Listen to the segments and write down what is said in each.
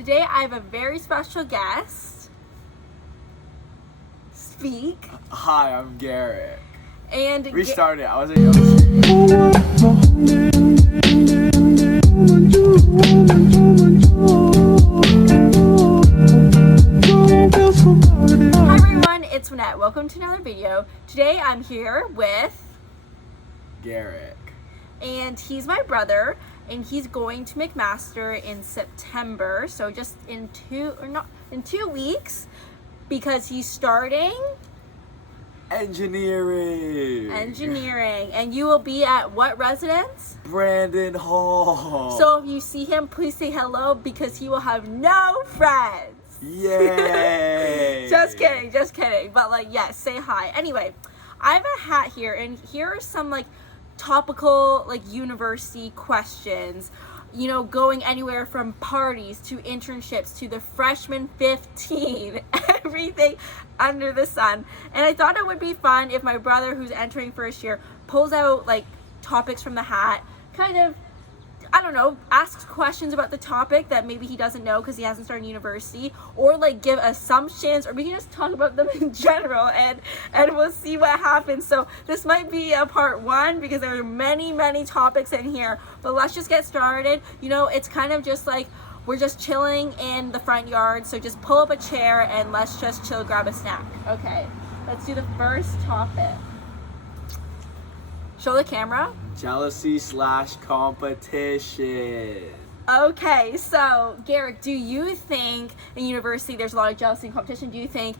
Today I have a very special guest. Speak. Hi, I'm Garrett. And Restart it. I wasn't young. Hi everyone, it's Manette. Welcome to another video. Today I'm here with Garrett. and he's my brother, and he's going to McMaster in September. So just in 2 weeks, because he's starting Engineering. And you will be at what residence? Brandon Hall. So if you see him, please say hello, because he will have no friends. Yay. Just kidding. But yes, say hi. Anyway, I have a hat here, and here are some topical university questions. You know, going anywhere from parties to internships to the freshman 15, everything under the sun. And I thought it would be fun if my brother, who's entering first year, pulls out topics from the hat, kind of, I don't know, asks questions about the topic that maybe he doesn't know because he hasn't started university, or give assumptions, or we can just talk about them in general, and we'll see what happens. So this might be a part one because there are many topics in here, but let's just get started. You know, it's kind of just we're just chilling in the front yard, so just pull up a chair and let's just chill, grab a snack. Okay, let's do the first topic. Show the camera. Jealousy/competition. Okay, so Garrett, do you think in university there's a lot of jealousy and competition? Do you think,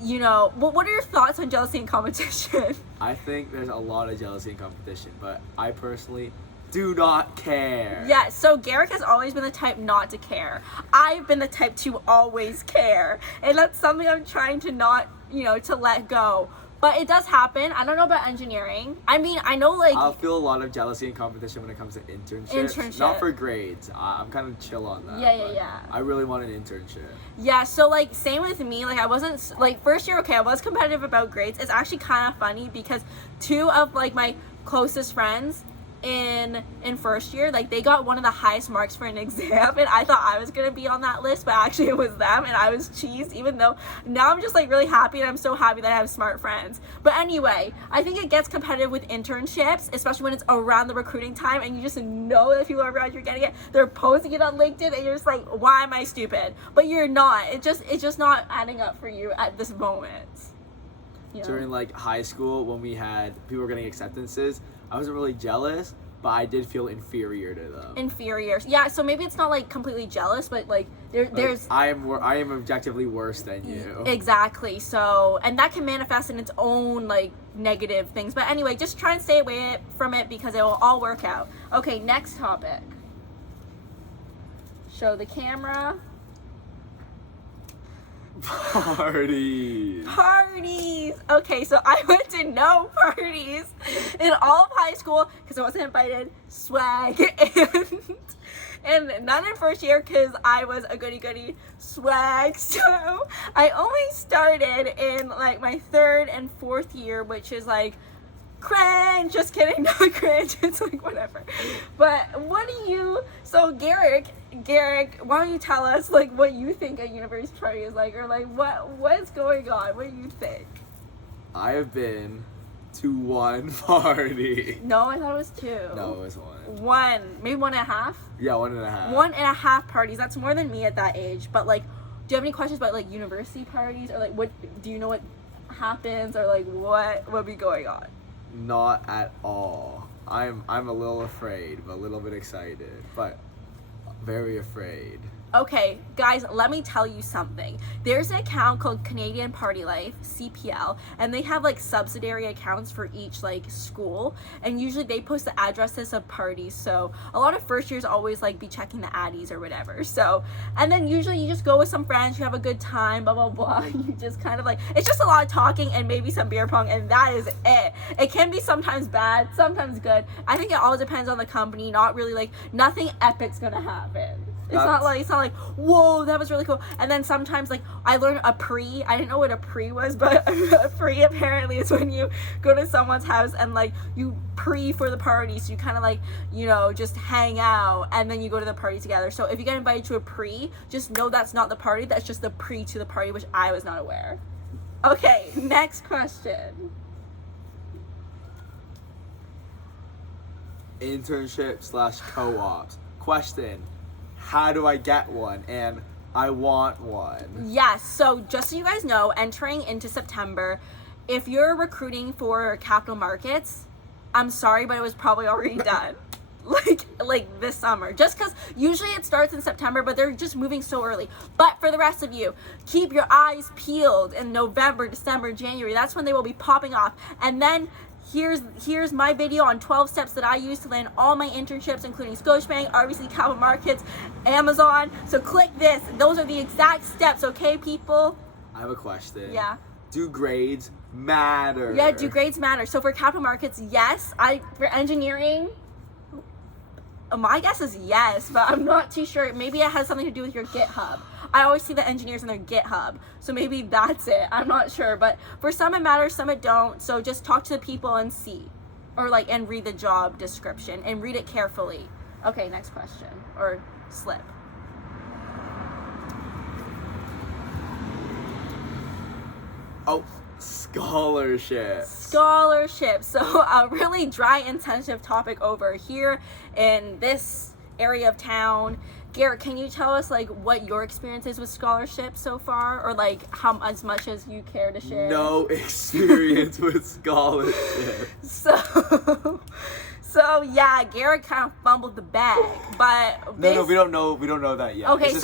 what are your thoughts on jealousy and competition? I think there's a lot of jealousy and competition, but I personally do not care. Yeah, so Garrett has always been the type not to care. I've been the type to always care, and that's something I'm trying to not, to let go. But it does happen. I don't know about engineering. I mean, I know I'll feel a lot of jealousy and competition when it comes to internships. Not for grades. I'm kind of chill on that. Yeah. I really want an internship. Yeah, so same with me. I wasn't first year, okay, I was competitive about grades. It's actually kind of funny because two of my closest friends in first year, they got one of the highest marks for an exam, and I thought I was gonna be on that list, but actually it was them, and I was cheesed, even though now I'm just really happy, and I'm so happy that I have smart friends. But anyway, I think it gets competitive with internships, especially when it's around the recruiting time, and you just know that people around you're getting it, they're posting it on LinkedIn, and you're just why am I stupid? But you're not. It's just not adding up for you at this moment. During high school, when people were getting acceptances, I wasn't really jealous, but I did feel inferior to them. Inferior. Yeah, so maybe it's not completely jealous, but there's I am objectively worse than you. Exactly. So, and that can manifest in its own negative things. But anyway, just try and stay away from it because it will all work out. Okay, next topic. Show the camera. Parties. Okay, so I went to no parties in all of high school because I wasn't invited. Swag. And none in first year because I was a goody swag. So I only started in my third and fourth year, which is cringe. Just kidding, not cringe. It's whatever. But so Garrett, why don't you tell us what you think a university party is or what's going on? What do you think? I have been to one party. No, I thought it was two. No, it was one. One, maybe 1.5. Yeah, 1.5. 1.5 parties. That's more than me at that age. But do you have any questions about university parties, or what? Do you know what happens, or what would be going on? Not at all. I'm a little afraid, but a little bit excited, but very afraid. Okay, guys, let me tell you something. There's an account called Canadian Party Life, CPL, and they have subsidiary accounts for each school, and usually they post the addresses of parties. So a lot of first years always be checking the addies or whatever. So, and then usually you just go with some friends, you have a good time, blah blah blah. You just kind of it's just a lot of talking and maybe some beer pong, and that is it. It can be sometimes bad, sometimes good. I think it all depends on the company. Not really nothing epic's gonna happen. It's not like, whoa, that was really cool. And then sometimes, like, I learned a pre. I didn't know what a pre was, but a pre apparently is when you go to someone's house and, like, you pre for the party. So you kind of, like, you know, just hang out and then you go to the party together. So if you get invited to a pre, just know that's not the party. That's just the pre to the party, which I was not aware. Okay, next question. Internship/co-ops. Question: how do I get one? And I want one. Yes, so just so you guys know, entering into September, if you're recruiting for capital markets, I'm sorry, but it was probably already done. like this summer, just because usually it starts in September, but they're just moving so early. But for the rest of you, keep your eyes peeled in November, December, January. That's when they will be popping off. And then here's my video on 12 steps that I use to land all my internships, including Scotiabank, RBC Capital Markets, Amazon. So click this. Those are the exact steps, okay, people? I have a question. Yeah. Do grades matter? Yeah, do grades matter? So for capital markets, yes. For engineering, my guess is yes, but I'm not too sure. Maybe it has something to do with your GitHub. I always see the engineers in their GitHub, so maybe that's it. I'm not sure, but for some it matters, some it don't. So just talk to the people and see, and read the job description and read it carefully. Okay, next question or slip. Oh, scholarships. Scholarships. So a really dry, intensive topic over here in this area of town. Garrett, can you tell us, like, what your experience is with scholarships so far, or like as much as you care to share? No experience with scholarships. So yeah, Garrett kind of fumbled the bag, but no, we don't know that yet. Okay, it's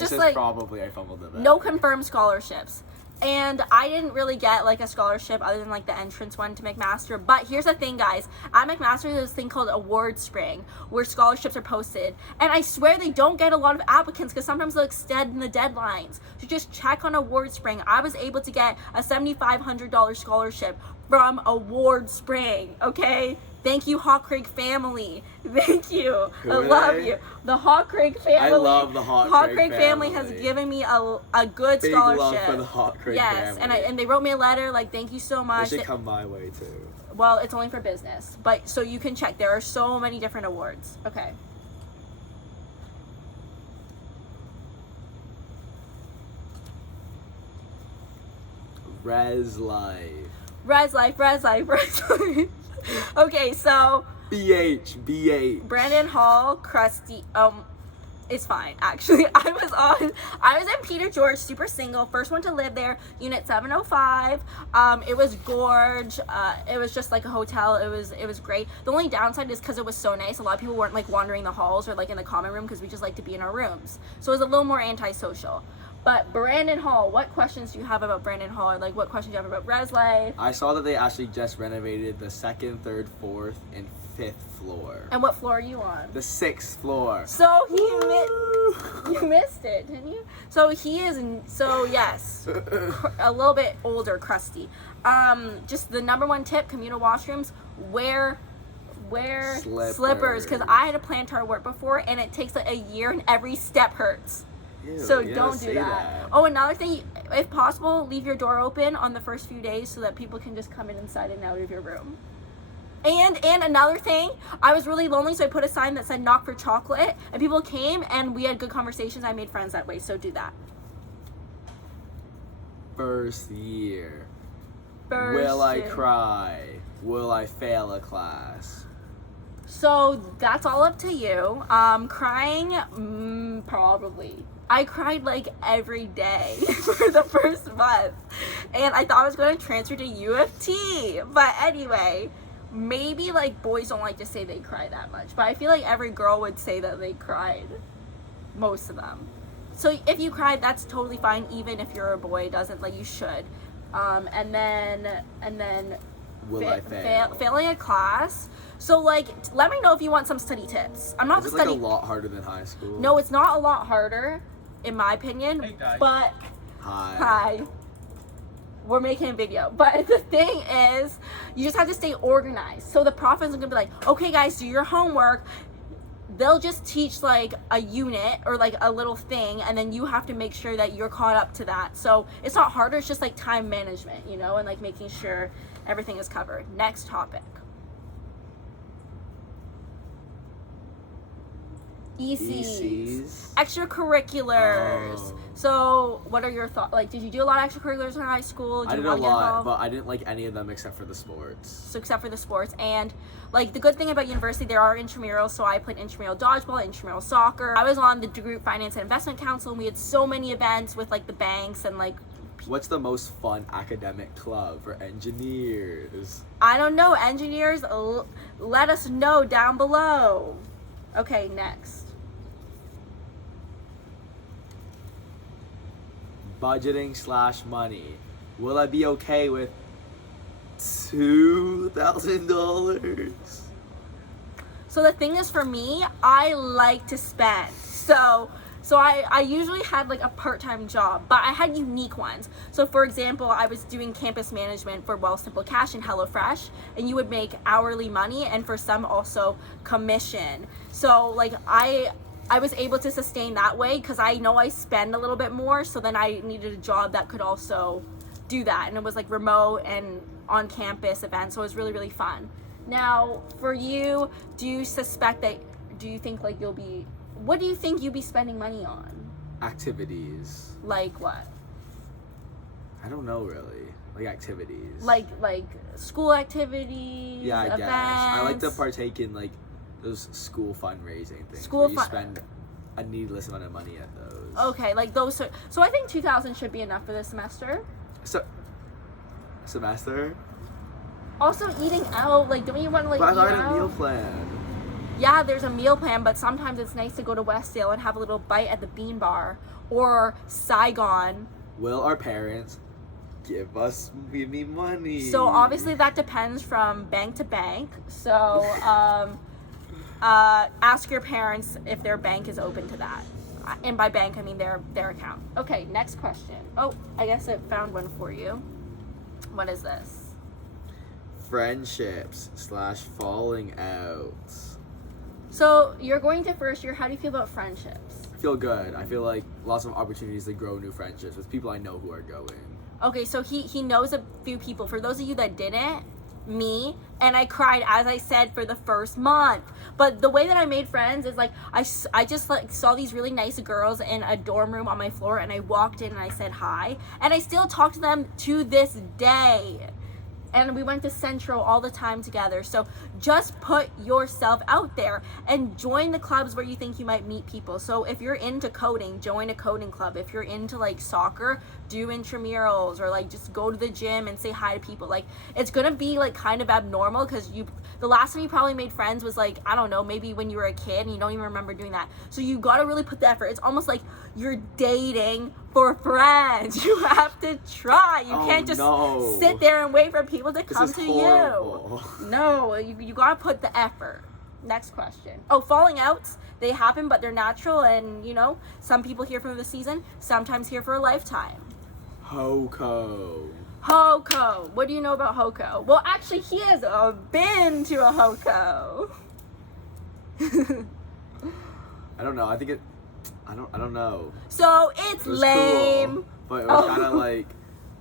just probably I fumbled the bag. No confirmed scholarships. And I didn't really get, like, a scholarship other than, like, the entrance one to McMaster. But here's the thing, guys. At McMaster, there's this thing called Award Spring, where scholarships are posted. And I swear they don't get a lot of applicants because sometimes they'll extend the deadlines. So just check on Award Spring. I was able to get a $7,500 scholarship from Award Spring, okay? Thank you, Hawk Creek family. Thank you. I love you. The Hawk Creek family. I love the Hawk Creek family has given me a good big scholarship. Love for the Hawk Creek family. Yes, and they wrote me a letter like, thank you so much. They should come my way too. Well, it's only for business, but so you can check. There are so many different awards. Okay. Res life. Okay, so BH. Brandon Hall, Krusty. It's fine, actually. I was in Peter George, super single, first one to live there, unit 705. It was gorge. It was just like a hotel. It was great. The only downside is because it was so nice, a lot of people weren't, like, wandering the halls or, like, in the common room because we just like to be in our rooms. So it was a little more antisocial. But Brandon Hall, what questions do you have about Brandon Hall? Or, like, what questions do you have about Res Life? I saw that they actually just renovated the 2nd, 3rd, 4th, and 5th floor. And what floor are you on? The 6th floor. So you missed it, didn't you? So yes, a little bit older, crusty. Just the number one tip: communal washrooms. Wear slippers, because I had a plantar work before, and it takes like a year, and every step hurts. Ew, so don't do that. Oh, another thing, if possible, leave your door open on the first few days so that people can just come inside and out of your room. And another thing, I was really lonely, so I put a sign that said knock for chocolate, and people came and we had good conversations. I made friends that way, so do that. First year. Will I cry? Will I fail a class? So that's all up to you. Crying, probably. I cried like every day for the first month, and I thought I was going to transfer to U of T. But anyway, maybe like boys don't like to say they cry that much, but I feel like every girl would say that they cried. Most of them. So if you cried, that's totally fine, even if you're a boy. Doesn't, like, you should. And then will I fail? Failing a class. So, like, let me know if you want some study tips. I'm not Is the it study. like a lot harder than high school? No, it's not a lot harder, in my opinion. Hey, guys. But hi. We're making a video. But the thing is, you just have to stay organized. So the prof isn't gonna be like, okay, guys, do your homework. they'll just teach like a unit or like a little thing, and then you have to make sure that you're caught up to that. So it's not harder, it's just like time management, you know, and like making sure everything is covered. Next topic. ECs. Extracurriculars. Oh. So what are your thoughts? Like, did you do a lot of extracurriculars in high school? I did a lot, but I didn't like any of them except for the sports. So except for the sports. And like the good thing about university, there are intramurals. So I played intramural dodgeball, intramural soccer. I was on the group finance and investment council, and we had so many events with like the banks and like. What's the most fun academic club for engineers? I don't know. Engineers, let us know down below. Okay, next. Budgeting/money. Will I be okay with $2,000? So the thing is, for me, I like to spend. So I usually had like a part-time job, but I had unique ones. So for example, I was doing campus management for Well Simple Cash and HelloFresh, and you would make hourly money, and for some also commission. So like I was able to sustain that way because I know I spend a little bit more, so then I needed a job that could also do that, and it was like remote and on campus events, so it was really, really fun. Now for you, do you think like what do you think you'll be spending money on? Activities. Like what? I don't know really. Like activities. Like school activities, yeah, I events. guess. I like to partake in like those school fundraising things. School where you spend a needless amount of money at those. Okay, like those. So I think 2,000 should be enough for this semester. Semester? Also eating out, like don't you want to like but eat I thought I out? had a meal plan. Yeah, there's a meal plan, but sometimes it's nice to go to Westdale and have a little bite at the Bean Bar or Saigon. Will our parents give me money? So obviously that depends from bank to bank. So ask your parents if their bank is open to that. And by bank, I mean their account. Okay, next question. Oh, I guess I found one for you. What is this? Friendships/falling out. So you're going to first year. How do you feel about friendships? I feel good. I feel like lots of opportunities to grow new friendships with people I know who are going. Okay, so he knows a few people. For those of you that didn't, me, and I cried, as I said, for the first month. But the way that I made friends is like I just like saw these really nice girls in a dorm room on my floor, and I walked in and I said hi, and I still talk to them to this day. And we went to Central all the time together. So just put yourself out there and join the clubs where you think you might meet people. So if you're into coding, join a coding club. If you're into like soccer, do intramurals, or like just go to the gym and say hi to people. Like it's gonna be like kind of abnormal because the last time you probably made friends was like, I don't know, maybe when you were a kid and you don't even remember doing that. So you gotta really put the effort. It's almost like you're dating for friends. You have to try. You can't just sit there and wait for people to come to horrible. You. No, you gotta put the effort. Next question. Oh, falling outs, they happen, but they're natural, and you know, some people here for the season, sometimes here for a lifetime. Hoko. What do you know about Hoko? Well, actually, he has been to a Hoko. I don't know. I don't know. So it's It was lame. cool, but it was kind of like,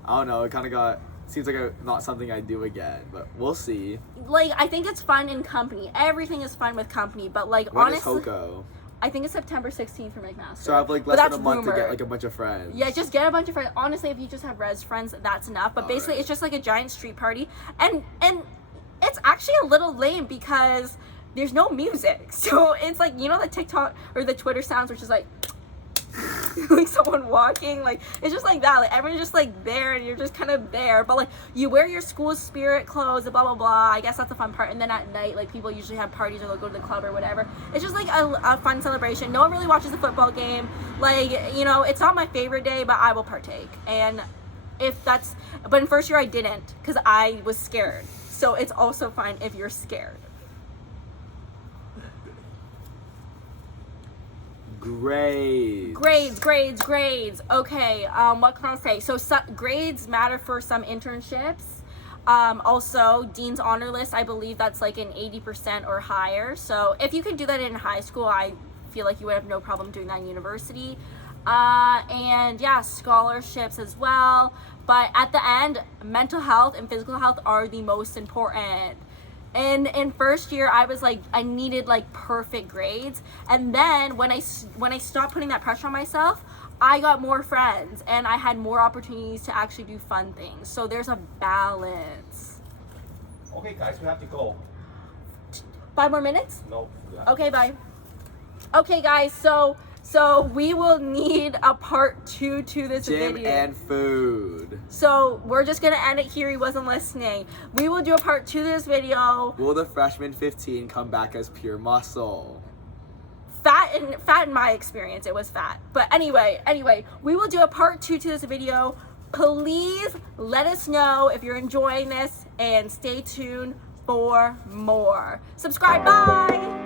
I don't know. It kind of seems like not something I do again, but we'll see. Like, I think it's fun in company. Everything is fun with company, but like When honestly, is Hoko? I think it's September 16th for McMaster. So I have like less than a month to get like a bunch of friends. Yeah, just get a bunch of friends. Honestly, if you just have res friends, that's enough. But basically, it's just like a giant street party, and it's actually a little lame because there's no music. So it's like, you know, the TikTok or the Twitter sounds, which is like like someone walking, like it's just like that, like everyone's just like there and you're just kind of there, but like you wear your school spirit clothes and blah blah blah. I guess that's the fun part. And then at night, like people usually have parties or they'll go to the club or whatever. It's just like a fun celebration. No one really watches the football game, like, you know, it's not my favorite day, but I will partake. And but in first year I didn't because I was scared, so it's also fine if you're scared. Grades. Okay, what can I say? So grades matter for some internships. Also, Dean's Honor List, I believe that's like an 80% or higher. So if you can do that in high school, I feel like you would have no problem doing that in university. And yeah, scholarships as well. But at the end, mental health and physical health are the most important. And in first year, I was like, I needed like perfect grades. And then when I stopped putting that pressure on myself, I got more friends and I had more opportunities to actually do fun things. So there's a balance. Okay, guys, we have to go. 5 more minutes? No. Okay, bye. Okay, guys, so we will need a part 2 to this Gym video. and food. So we're just gonna end it here. He wasn't listening. We will do a part 2 to this video. Will the freshman 15 come back as pure muscle? Fat in my experience, it was fat. But anyway, we will do a part 2 to this video. Please let us know if you're enjoying this and stay tuned for more. Subscribe, bye!